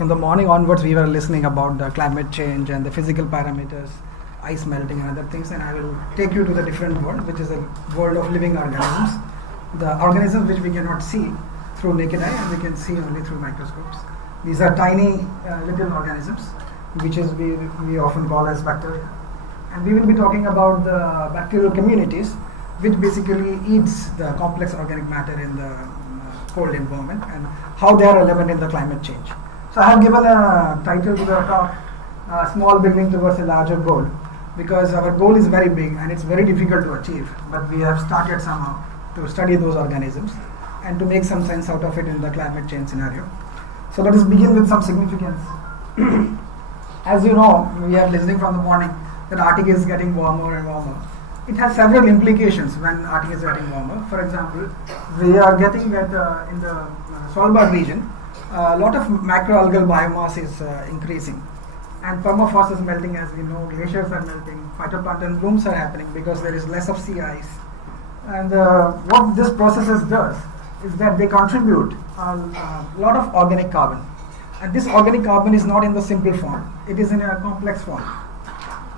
from the morning onwards we were listening about the climate change and the physical parameters, ice melting and other things, and I will take you to the different world, which is a world of living organisms, the organisms which we cannot see through naked eye and we can see only through microscopes. These are tiny little organisms, which is we often call as bacteria. And we will be talking about the bacterial communities, which basically eats the complex organic matter in the cold environment and how they are relevant in the climate change. So I have given a title to the talk, Small Beginning Towards a Larger Goal, because our goal is very big and it's very difficult to achieve, but we have started somehow to study those organisms and to make some sense out of it in the climate change scenario. So let us begin with some significance. As you know, we are listening from the morning that Arctic is getting warmer and warmer. It has several implications when Arctic is getting warmer. For example, we are getting that in the Svalbard region, a lot of macroalgal biomass is increasing. And permafrost is melting, as we know, glaciers are melting, phytoplankton blooms are happening because there is less of sea ice. And what this processes does is that they contribute a lot of organic carbon. And this organic carbon is not in the simple form, it is in a complex form.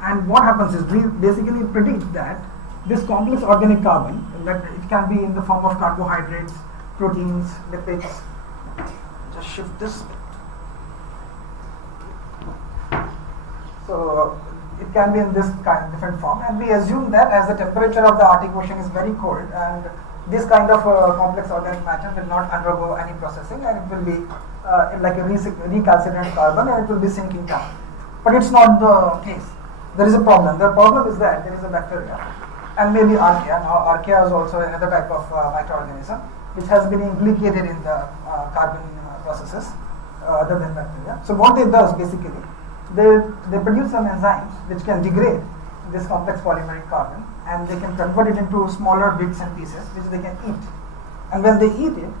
And what happens is we basically predict that this complex organic carbon, that it can be in the form of carbohydrates, proteins, lipids. Just shift this. So it can be in this kind of different form, and we assume that as the temperature of the Arctic Ocean is very cold, and this kind of complex organic matter will not undergo any processing, and it will be like a recalcitrant carbon, and it will be sinking down. But it's not the case. There is a problem. The problem is that there is a bacteria, and maybe archaea. Now archaea is also another type of microorganism which has been implicated in the carbon processes other than bacteria. So what they does basically, they produce some enzymes which can degrade this complex polymeric carbon, and they can convert it into smaller bits and pieces which they can eat. And when they eat it,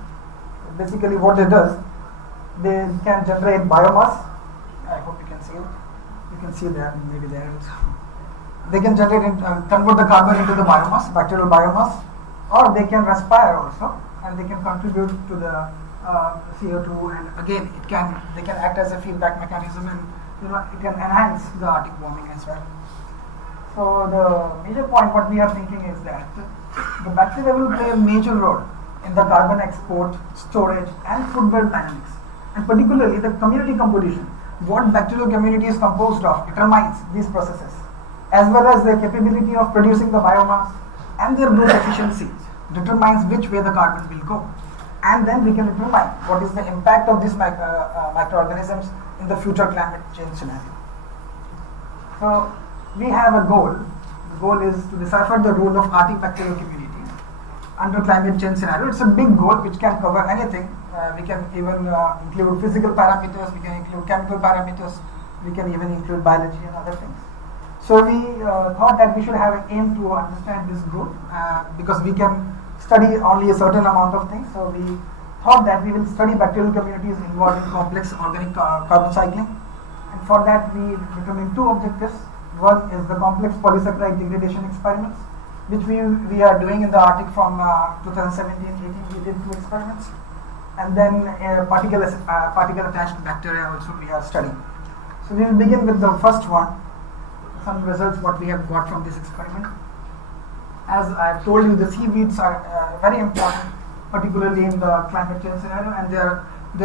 basically what it does, they can generate biomass. I hope you can see it. You can see there, maybe there. They can generate convert the carbon into the biomass, bacterial biomass, or they can respire also, and they can contribute to the CO2. And again, they can act as a feedback mechanism, and it can enhance the Arctic warming as well. So the major point what we are thinking is that the bacteria will play a major role in the carbon export, storage, and food web dynamics, and particularly the community composition. What bacterial community is composed of determines these processes, as well as their capability of producing the biomass and their growth efficiency determines which way the carbon will go. And then we can determine what is the impact of these microorganisms in the future climate change scenario. So we have a goal. The goal is to decipher the role of Arctic bacterial communities under climate change scenario. It's a big goal which can cover anything. We can even include physical parameters, we can include chemical parameters, we can even include biology and other things. So we thought that we should have an aim to understand this group because we can study only a certain amount of things. So we thought that we will study bacterial communities involved in complex organic carbon cycling. And for that we determined two objectives. One is the complex polysaccharide degradation experiments, which we are doing in the Arctic from 2017-18. We did 2 experiments. And then particle attached bacteria also we are studying. So we will begin with the first one, some results what we have got from this experiment. As I have told you, the seaweeds are very important, particularly in the climate change scenario, and they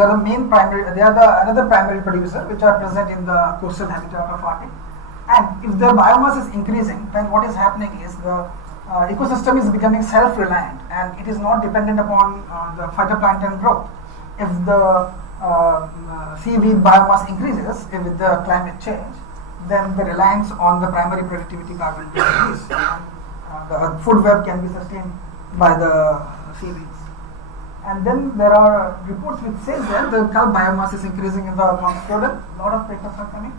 are the main primary. They are another primary producer which are present in the coastal habitat of Arctic. And if their biomass is increasing, then what is happening is the ecosystem is becoming self-reliant, and it is not dependent upon the phytoplankton growth. If the seaweed biomass increases with the climate change, then the reliance on the primary productivity carbon will increase, and the food web can be sustained by the seaweeds. And then there are reports which says that the kelp biomass is increasing in the Kongsfjorden. A lot of papers are coming,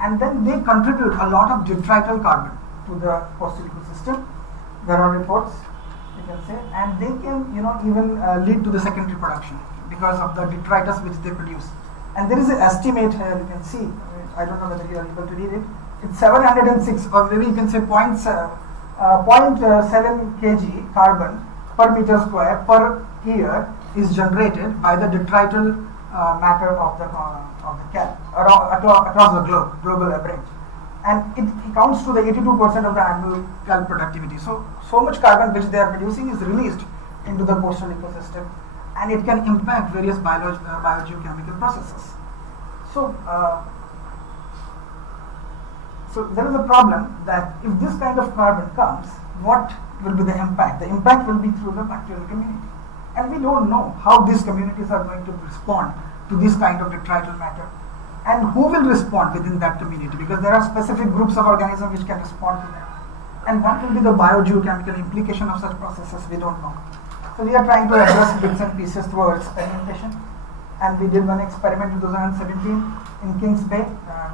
and then they contribute a lot of detrital carbon to the coastal ecosystem. There are reports, you can say, and they can even lead to the secondary production because of the detritus which they produce. And there is an estimate here, you can see. I don't know whether you are able to read it. It's 706, or maybe you can say 0.7 kg carbon per meter square per year is generated by the detrital matter of the cal across the global average, and it counts to the 82% of the annual cal productivity. So much carbon which they are producing is released into the coastal ecosystem, and it can impact various biogeochemical processes. So there is a problem that if this kind of carbon comes, what will be the impact? The impact will be through the bacterial community. And we don't know how these communities are going to respond to this kind of detrital matter, and who will respond within that community, because there are specific groups of organisms which can respond to that. And what will be the biogeochemical implication of such processes, we don't know. So we are trying to address bits and pieces through our experimentation. And we did one experiment in 2017 in Kings Bay.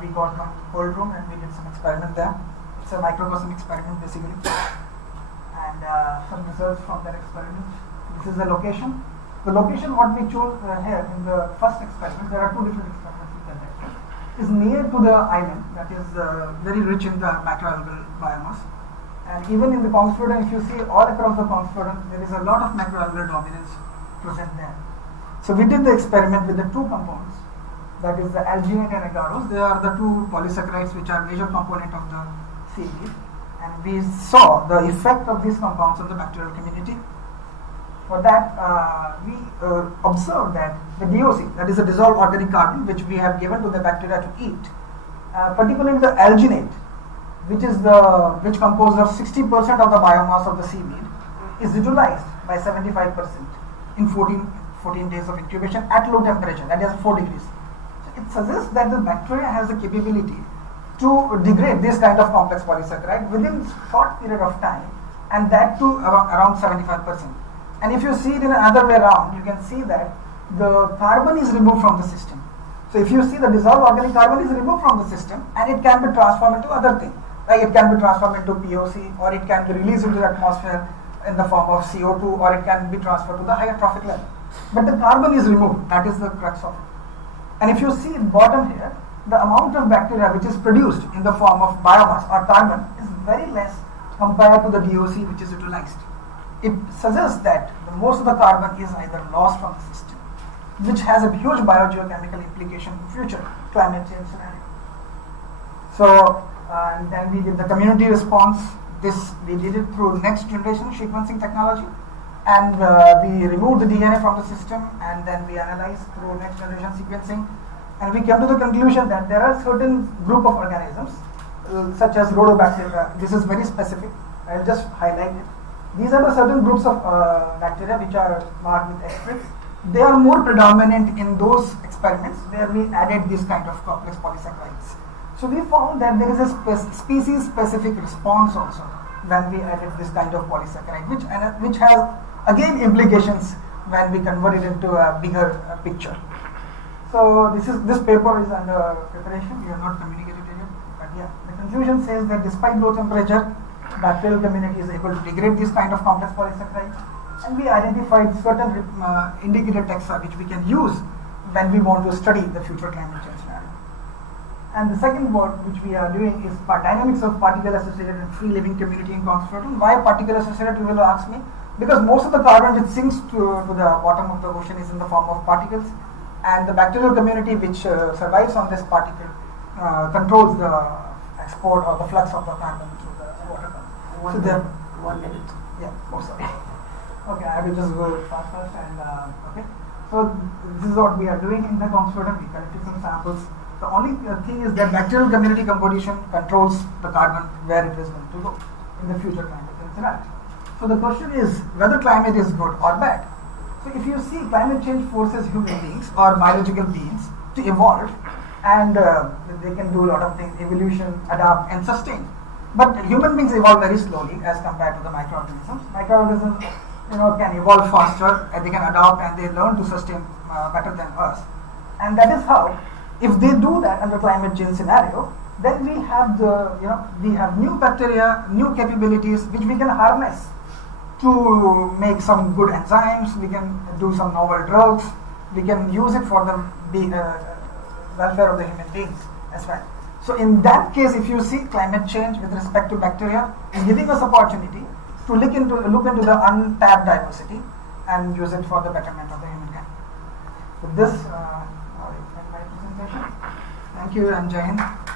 We got one cold room and we did some experiment there. It's a microcosm experiment basically. And some results from that experiment. This is the location. The location what we chose here in the first experiment, there are two different experiments we conducted, is near to the island that is very rich in the microalgal biomass. And even in the Kongsfjorden, if you see all across the Kongsfjorden, there is a lot of microalgal dominance present there. So we did the experiment with the two compounds, that is the alginate and agarose. They are the two polysaccharides which are major component of the seaweed, and we saw the effect of these compounds on the bacterial community. For that, we observed that the DOC, that is a dissolved organic carbon, which we have given to the bacteria to eat, particularly the alginate, which composes of 60% of the biomass of the seaweed, is utilized by 75% in 14 days of incubation at low temperature, that is 4 degrees. So it suggests that the bacteria has the capability to degrade this kind of complex polysaccharide within short period of time, and that to around 75%. And if you see it in another way around, you can see that the carbon is removed from the system. So if you see the dissolved organic carbon is removed from the system, and it can be transformed into other things, like it can be transformed into POC, or it can be released into the atmosphere in the form of CO2, or it can be transferred to the higher trophic level. But the carbon is removed, that is the crux of it. And if you see in bottom here, the amount of bacteria which is produced in the form of biomass or carbon is very less compared to the DOC which is utilized. It suggests that the most of the carbon is either lost from the system, which has a huge biogeochemical implication in future climate change scenario. So, and then we did the community response. We did it through next generation sequencing technology, and we removed the DNA from the system, and then we analyzed through next generation sequencing, and we came to the conclusion that there are certain group of organisms such as rhodobacteria. This is very specific. I'll just highlight it. These are the certain groups of bacteria which are marked with asterisks. They are more predominant in those experiments where we added this kind of complex polysaccharides. So we found that there is a species-specific response also when we added this kind of polysaccharide, which has again implications when we convert it into a bigger picture. So this paper is under preparation. We have not communicated it yet, but yeah, the conclusion says that despite low temperature, bacterial community is able to degrade this kind of complex polysaccharides, and we identified certain indicator taxa which we can use when we want to study the future climate change scenario. And the second work which we are doing is dynamics of particle associated and free living community in Kongsfjorden. Why particle associated, you will ask me? Because most of the carbon which sinks to the bottom of the ocean is in the form of particles, and the bacterial community which survives on this particle controls the export or the flux of the carbon through the water. So there, 1 minute. Yeah, sorry. Okay, I have to just go fast and okay. So this is what we are doing in the Kongsfjorden. We collected some samples. The only thing is that bacterial community composition controls the carbon where it is going to go in the future climate change scenario. So the question is whether climate is good or bad. So if you see, climate change forces human beings or biological beings to evolve, and they can do a lot of things: evolution, adapt, and sustain. But human beings evolve very slowly as compared to the microorganisms. Microorganisms, can evolve faster, and they can adapt, and they learn to sustain better than us. And that is how, if they do that under climate change scenario, then we have we have new bacteria, new capabilities which we can harness to make some good enzymes. We can do some novel drugs. We can use it for the welfare of the human beings as well. So in that case, if you see, climate change with respect to bacteria is giving us opportunity to look into the untapped diversity and use it for the betterment of the humankind. With this, I end my presentation. Thank you, and Jain.